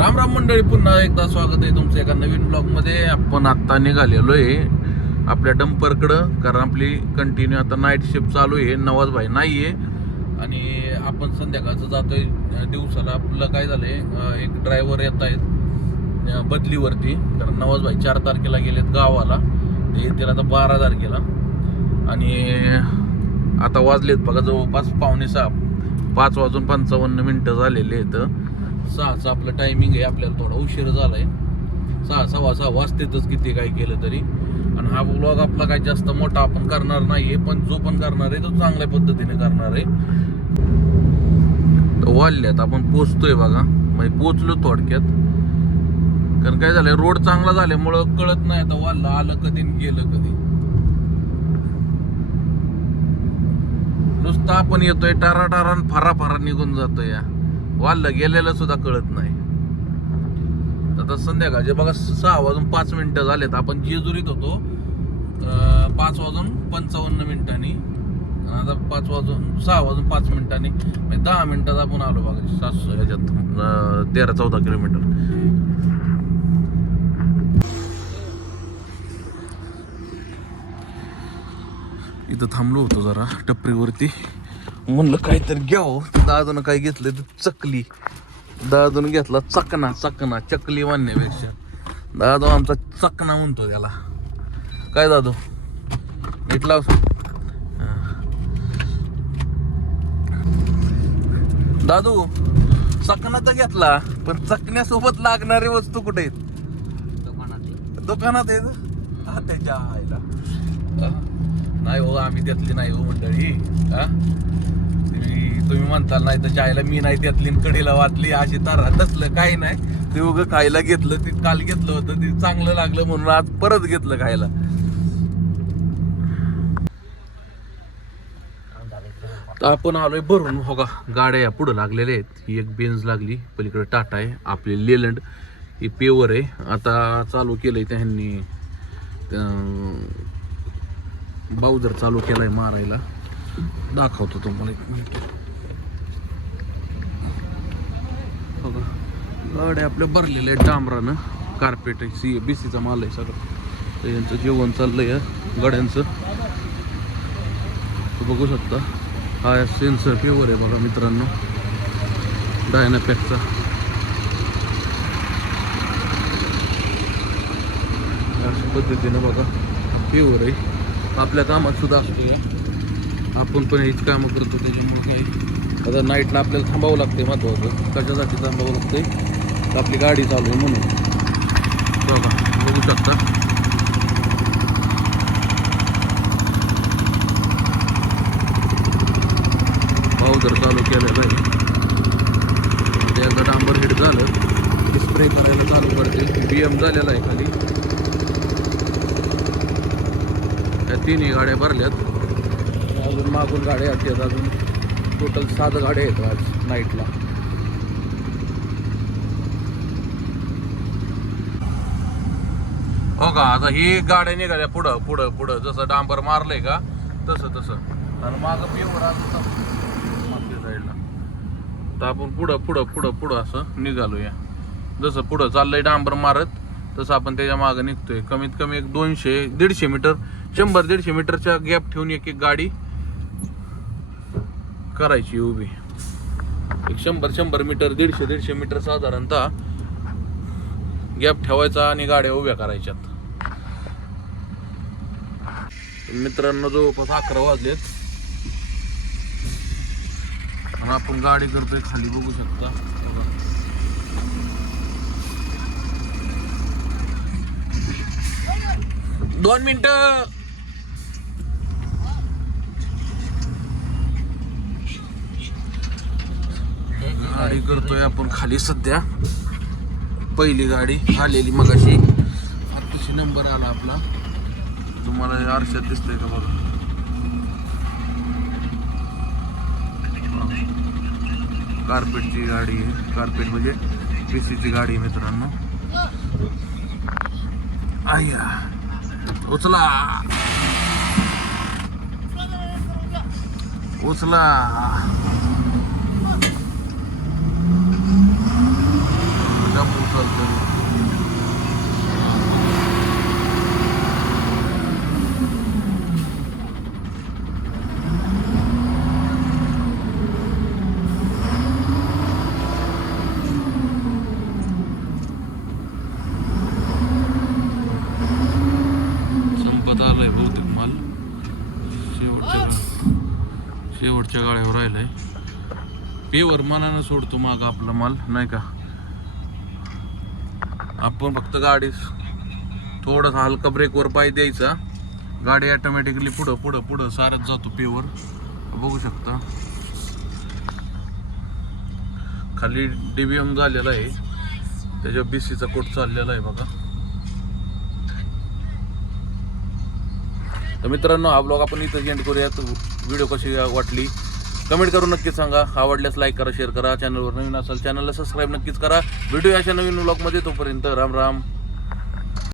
राम राम मंडळी, पुन्हा एकदा स्वागत आहे तुमचं एका नवीन ब्लॉगमध्ये. आपण आत्ता निघालेलो आहे आपल्या डंपरकडं, कारण आपली कंटिन्यू आता नाईट शिफ्ट चालू आहे. नवाज भाई नाही आहे आणि आपण संध्याकाळचं जातोय. दिवसाला आपलं काय झालंय, एक ड्रायव्हर येत आहेत बदलीवरती, कारण नवाज भाई 4 तारखेला गेलेत गावाला, ते येतील आता 12 तारखेला. आणि आता वाजलेत बघा जवळपास 5:45, 5:55 झालेले आहेत. 6चं आपलं टायमिंग आहे. आपल्याला थोडा उशीर झालाय, 6, 6:15 वाजतेच किती काय केलं तरी. आणि हा ब्लॉग आपला काही जास्त मोठा आपण करणार नाहीये, पण जो पण करणार आहे तो चांगल्या पद्धतीने करणार आहे. वाढल्यात आपण पोचतोय बघा, म्हणजे पोचलो थोडक्यात. कारण काय झालंय, रोड चांगला झाल्यामुळं कळत नाही आता वाढलं आलं कधी गेलं कधी. नुसतं आपण येतोय टारा टारा फरा फरा निघून जातोय, या वाढलं गेलेलं सुद्धा कळत नाही. आता संध्याकाळचे बघा 6:05 झालेत. आपण जेजुरीत होतो 5:55 आता 6:05 म्हणजे 10 मिनिटात आपण आलो बघा. 13-14 किलोमीटर. इथं थांबलो होतो जरा टपरीवरती, म्हणलं काहीतरी घ्यावं. दादून काय घेतलं तर चकली. दादून घेतला चकना. चकली म्हणण्यापेक्षा दादू आमचा चकना म्हणतो त्याला. काय दादू नीट लाव. दादू चकना तर घेतला, पण चकण्यासोबत लागणारी वस्तू कुठे आहेत? दुकानात आहेत. त्याच्या आईला नाही हो, आम्ही त्यातली नाही हो मंडळी. तुम्ही म्हणताल नाही तर चायला मी नाही त्यातली कढीला वाटली अशी तर तसलं काही नाही. ते उगं खायला घेतलं, ते काल घेतलं होतं, ते चांगलं लागलं म्हणून आज परत घेतलं खायला. तर आपण आलोय भरून. हो का, गाड्या या पुढं लागलेल्या आहेत. ही एक बेन्झ लागली, पलीकडे टाटा आहे, आपली लेलंड ही पेवर आहे. आता चालू केलंय त्यांनी, बाउजर चालू केलाय मारायला. दाखवतो तुम्हाला 1 मिनिट. बघा गाड्या आपल्या भरलेल्या आहेत डांबरानं. कार्पेट आहे, बीसीचा माल आहे सगळं. यांचं जेवण चाललंय गाड्यांचं, बघू शकता. हा सेन्सर पेवर आहे बघा मित्रांनो, डायनापॅकचा. अशा पद्धतीनं बघा पेवर आहे. आपल्या कामात सुद्धा असते, आपण पण हीच कामं करतो. त्याच्यामुळे काही आता नाईटला आपल्याला थांबावं लागते. महत्त्वाचं कशासाठी थांबावं लागते, तर आपली गाडी चालू आहे म्हणून. बघा बघू शकता. पावडर चालू केलेलं आहे. ते एकदा डांबर हिट झालं की स्प्रे करायला चालू करते. BM झालेला आहे खाली. त्या 3ही गाड्या भरल्यात. अजून मागून गाड्या आहेत. अजून टोटल 7 गाड्या आहेत आज नाईटला. हो का, आता ही गाड्या निघाल्या पुढं पुढं पुढं, जसं डांबर मारलंय का तसं. आणि मागं पेवर अजून मागच्या साईडला. तर आपण पुढं असं निघालोया. जसं पुढं चाललंय डांबर मारत, तसं आपण त्याच्या मागं निघतोय. कमीत कमी एक 200-150 मीटर, 100-150 मीटरच्या गॅप ठेवून एक गाडी करायची उभी. एक 100 मीटर, 150 मीटर साधारणतः गॅप ठेवायचा आणि गाड्या उभ्या करायच्यात. मित्रांनो जवळपास 11 वाजलेत आणि आपण गाडी करतोय खाली, बघू शकता. 2 मिनिटं. गाडी करतोय आपण खाली सध्या. पहिली गाडी आलेली मगाशी, आत्ताशी नंबर आला आपला. तुम्हाला आरशात दिसतंय का बघा. कार्पेटची गाडी आहे. कार्पेट म्हणजे बीसीची गाडी आहे मित्रांनो. आया उचला राहिलंय पेवर मनानं सोडतो माग आपला माल नाही का. आपण फक्त गाडी थोडासा हलका ब्रेकवर पाय द्यायचा, गाडी ऑटोमॅटिकली पुढं पुढं पुढं सारत जातो पेवर. बघू शकता खाली डीबीएम झालेला आहे, त्याच्या बीसीचा कोट चाललेला आहे बघा. तर मित्रांनो हा ब्लॉग आपण इथं एंड करूयात. व्हिडिओ कशी वाटली कमेंट करून नक्कीच सांगा. आवडल्यास लाईक करा, शेअर करा. चॅनलवर नवीन असाल चॅनलला सबस्क्राईब नक्कीच करा. भेटूया अशा नवीन ब्लॉगमध्ये. तोपर्यंत राम राम.